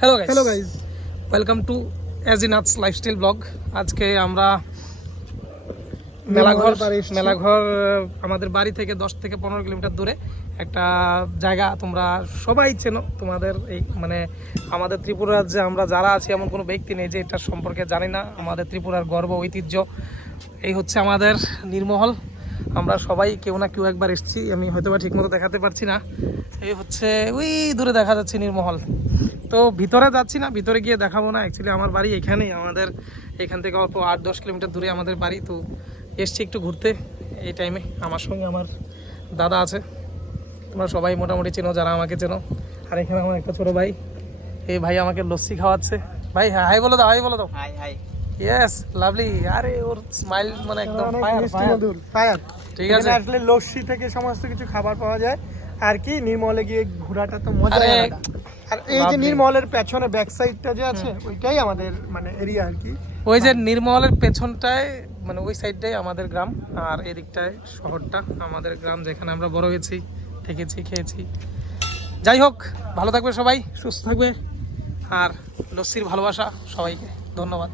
Hello guys, welcome to এজিনাথস lifestyle blog. আজকে আমরা মেলাঘর আমাদের বাড়ি থেকে 10 থেকে 15 কিলোমিটার দূরে একটা জায়গা। তোমরা সবাই চেনো। তোমাদের এই মানে আমাদের ত্রিপুরা রাজ্যে আমরা যারা আছি এমন কোনো ব্যক্তি নেই যে এটার সম্পর্কে জানি না। আমাদের ত্রিপুরার গর্ব ঐতিহ্য এই হচ্ছে আমাদের নীরমহল। আমরা সবাই কেউ না কেউ একবার এসেছি, আমি হয়তো বা ঠিকমতো দেখাতে পারছি না। এই হচ্ছে ওই দূরে দেখা যাচ্ছে নীরমহল। তো ভিতরে যাচ্ছি না, ভিতরে গিয়ে দেখাবো না। অ্যাকচুয়ালি আমার বাড়ি এখানেই, আমাদের এখান থেকে অল্প 8-10 কিলোমিটার দূরে আমাদের বাড়ি। তো এসছি একটু ঘুরতে এই টাইমে। আমার সঙ্গে আমার দাদা আছে, তোমরা সবাই মোটামুটি চেনো যারা আমাকে চেনো। আর এখানে আমার একটা ছোটো ভাই, এই ভাই আমাকে লস্যি খাওয়াচ্ছে। ভাই হাই বলে দাও, হাই বলে দাও। High high. Yes, lovely. আরে ওর স্মাইল মানে একদম ফায়ার। ঠিক আছে। আসলে লস্যি থেকে সমস্ত কিছু খাবার পাওয়া যায় আর কি। নির্মলে গিয়ে ঘোরাটা তো মজা। আরে, আর এই যে নির্মলের পেছনে ব্যাক সাইডটা যে আছে ওইটাই আমাদের মানে এরিয়া আর কি। ওই যে নির্মলের পেছনটায় মানে ওই সাইডটাই আমাদের গ্রাম, আর এদিকটায় শহরটা আমাদের গ্রাম, যেখানে আমরা বড় হয়েছি, থেকেছি, খেয়েছি। যাই হোক, ভালো থাকবে সবাই, সুস্থ থাকবে। আর লস্যির ভালোবাসা সবাইকে ধন্যবাদ।